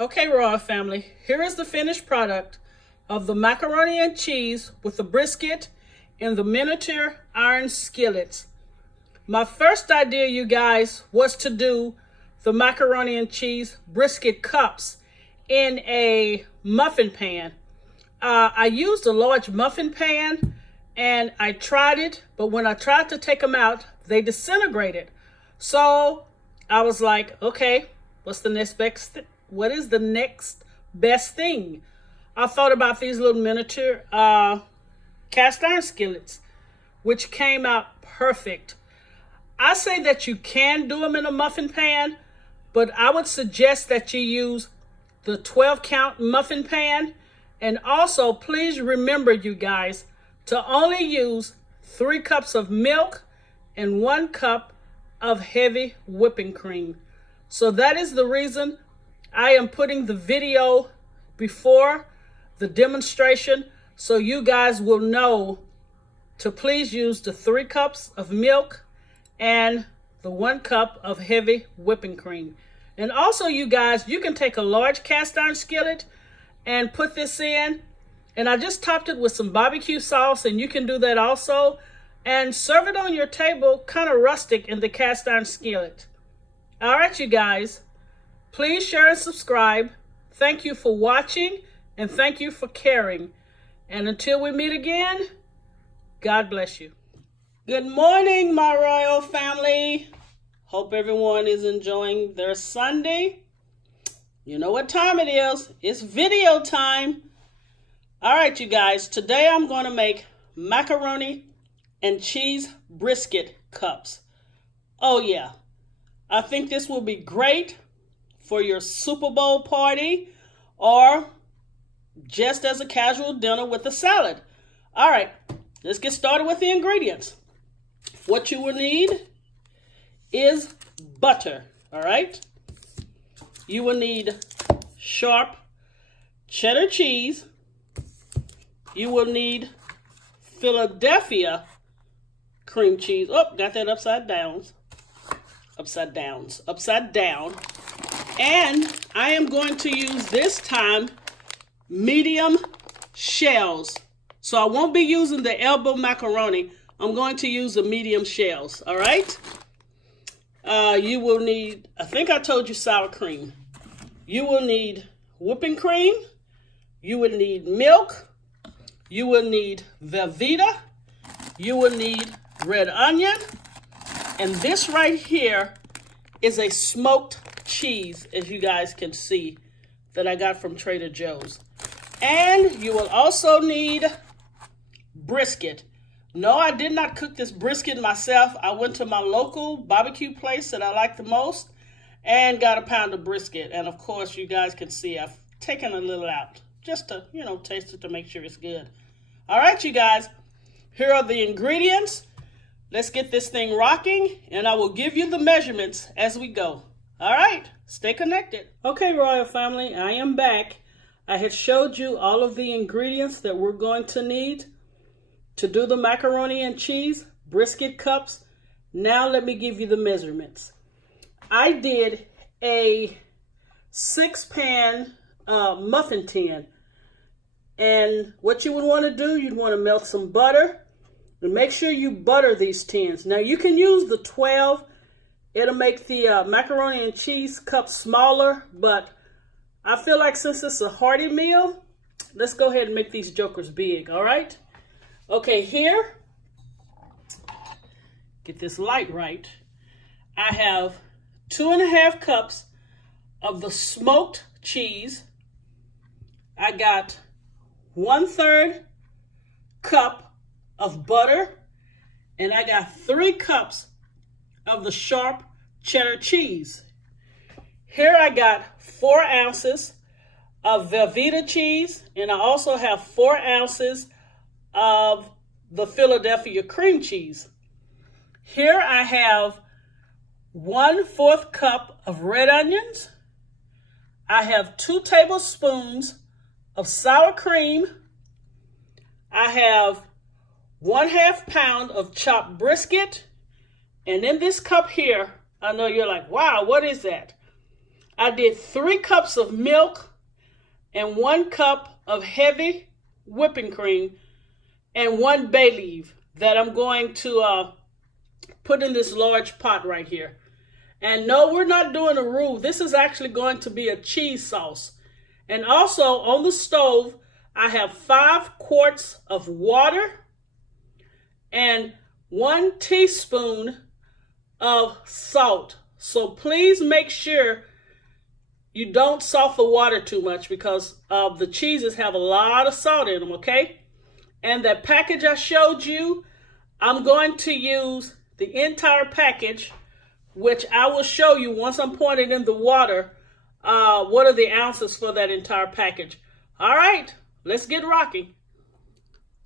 Okay, Royal family, here is the finished product of the macaroni and cheese with the brisket in the miniature iron skillets. My first idea, you guys, was to do the macaroni and cheese brisket cups in a muffin pan. I used a large muffin pan and I tried it, but when I tried to take them out, they disintegrated. So I was like, okay, what is the next best thing? I thought about these little miniature cast iron skillets, which came out perfect. I say that you can do them in a muffin pan, but I would suggest that you use the 12 count muffin pan. And also, please remember, you guys, to only use 3 cups of milk and 1 cup of heavy whipping cream. So that is the reason I am putting the video before the demonstration, so you guys will know to please use the 3 cups of milk and the 1 cup of heavy whipping cream. And also, you guys, you can take a large cast iron skillet and put this in. And I just topped it with some barbecue sauce, and you can do that also. And serve it on your table, kind of rustic in the cast iron skillet. All right, you guys, please share and subscribe. Thank you for watching, and thank you for caring. And until we meet again, God bless you. Good morning, my royal family. Hope everyone is enjoying their Sunday. You know what time it is. It's video time. All right, you guys, today I'm going to make macaroni and cheese brisket cups. Oh yeah, I think this will be great for your Super Bowl party or just as a casual dinner with a salad. All right, let's get started with the ingredients. What you will need is butter, all right? You will need sharp cheddar cheese. You will need Philadelphia cream cheese. Oh, got that upside down. And I am going to use this time medium shells. So I won't be using the elbow macaroni. I'm going to use the medium shells, all right? You will need, I think I told you sour cream. You will need whipping cream. You will need milk. You will need Velveeta. You will need red onion. And this right here is a smoked cheese, as you guys can see, that I got from Trader Joe's. And you will also need brisket. No, I did not cook this brisket myself. I went to my local barbecue place that I like the most and got a pound of brisket. And of course, you guys can see I've taken a little out just to, taste it to make sure it's good. All right, you guys, here are the ingredients. Let's get this thing rocking, and I will give you the measurements as we go. All right, stay connected. Okay, royal family, I am back. I had showed you all of the ingredients that we're going to need to do the macaroni and cheese brisket cups. Now let me give you the measurements. I did a 6-pan muffin tin. And what you would want to do, you'd want to melt some butter. And make sure you butter these tins. Now you can use the 12. It'll make the macaroni and cheese cup smaller. But I feel like since it's a hearty meal, let's go ahead and make these jokers big, all right? Okay, here, get this light right. I have 2.5 cups of the smoked cheese. I got 1/3 cup of butter, and I got 3 cups of the sharp cheddar cheese. Here I got 4 ounces of Velveeta cheese, and I also have 4 ounces of the Philadelphia cream cheese. Here I have 1/4 cup of red onions. I have 2 tablespoons of sour cream. I have 1/2 pound of chopped brisket. And in this cup here, I know you're like, wow, what is that? I did 3 cups of milk and 1 cup of heavy whipping cream and 1 bay leaf that I'm going to put in this large pot right here. And no, we're not doing a roux. This is actually going to be a cheese sauce. And also on the stove, I have 5 quarts of water and 1 teaspoon of salt. So please make sure you don't salt the water too much because the cheeses have a lot of salt in them, okay? And that package I showed you, I'm going to use the entire package, which I will show you once I'm pouring it in the water, what are the ounces for that entire package. All right, let's get rocking.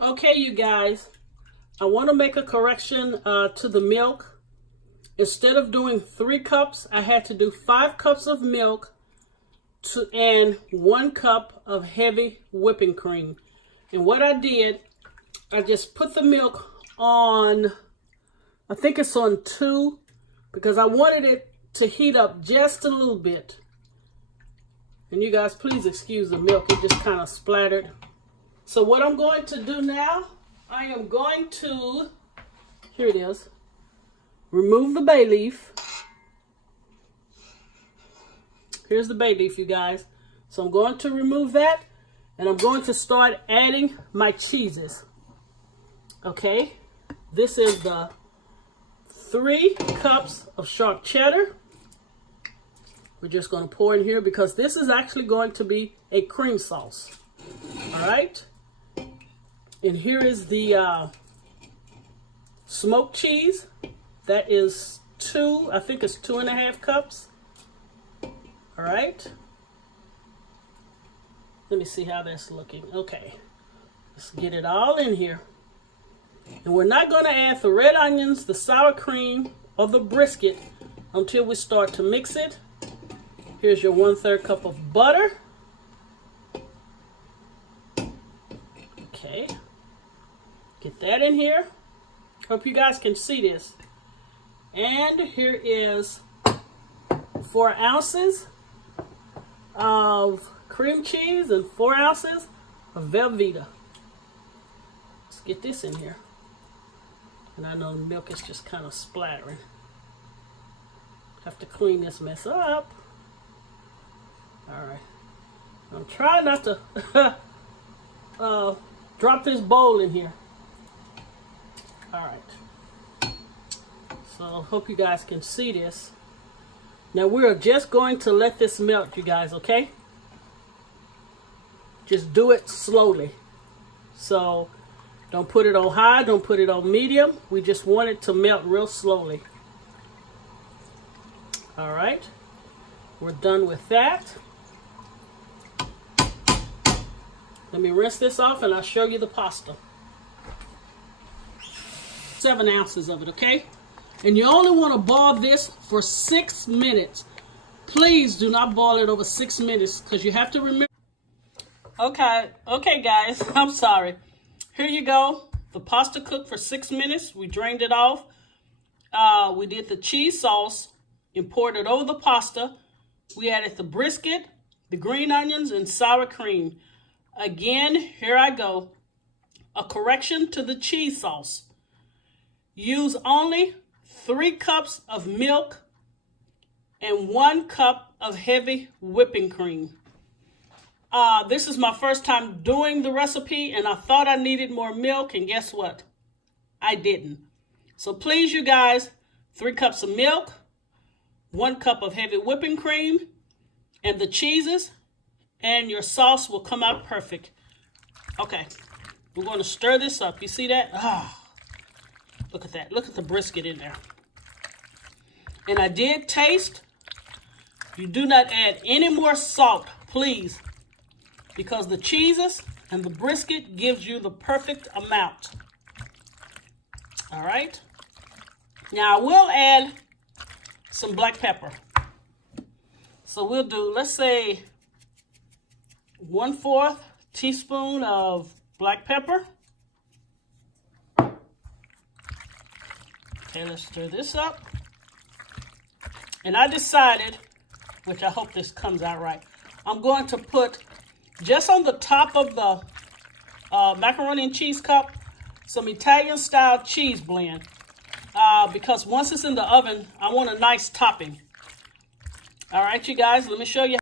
Okay, you guys, I want to make a correction to the milk. Instead of doing 3 cups, I had to do 5 cups of milk and 1 cup of heavy whipping cream. And what I did, I just put the milk on, I think it's on 2, because I wanted it to heat up just a little bit. And you guys, please excuse the milk, it just kind of splattered. So what I'm going to do now, I am going to, here it is, remove the bay leaf. Here's the bay leaf, you guys. So I'm going to remove that, and I'm going to start adding my cheeses. Okay, this is the 3 cups of sharp cheddar. We're just going to pour in here because this is actually going to be a cream sauce. All right, and here is the smoked cheese. That is 2, I think it's 2.5 cups. All right. Let me see how that's looking. Okay. Let's get it all in here. And we're not going to add the red onions, the sour cream, or the brisket until we start to mix it. Here's your 1/3 cup of butter. Okay. Get that in here. Hope you guys can see this. And here is 4 ounces of cream cheese and 4 ounces of Velveeta. Let's get this in here. And I know the milk is just kind of splattering. Have to clean this mess up. All right. I'm trying not to drop this bowl in here. All right. So hope you guys can see this. Now we're just going to let this melt, you guys, okay? Just do it slowly. So don't put it on high, don't put it on medium. We just want it to melt real slowly. All right, we're done with that. Let me rinse this off and I'll show you the pasta. 7 ounces of it, okay? And you only want to boil this for 6 minutes. Please do not boil it over 6 minutes because you have to remember. Okay guys, I'm sorry. Here you go. The pasta cooked for 6 minutes. We drained it off. We did the cheese sauce and poured it over the pasta. We added the brisket, the green onions, and sour cream. Again, here I go. A correction to the cheese sauce. Use only 3 cups of milk and 1 cup of heavy whipping cream. This is my first time doing the recipe and I thought I needed more milk, and guess what? I didn't. So please, you guys, 3 cups of milk, 1 cup of heavy whipping cream, and the cheeses, and your sauce will come out perfect. Okay, we're going to stir this up. You see that? Look at that. Look at the brisket in there. And I did taste. You do not add any more salt, please, because the cheeses and the brisket gives you the perfect amount. All right. Now I will add some black pepper. So we'll do, let's say, 1/4 teaspoon of black pepper. Okay, let's stir this up. And I decided which I hope this comes out right. I'm going to put just on the top of the macaroni and cheese cup some Italian style cheese blend, because once it's in the oven, I want a nice topping. All right, you guys, let me show you.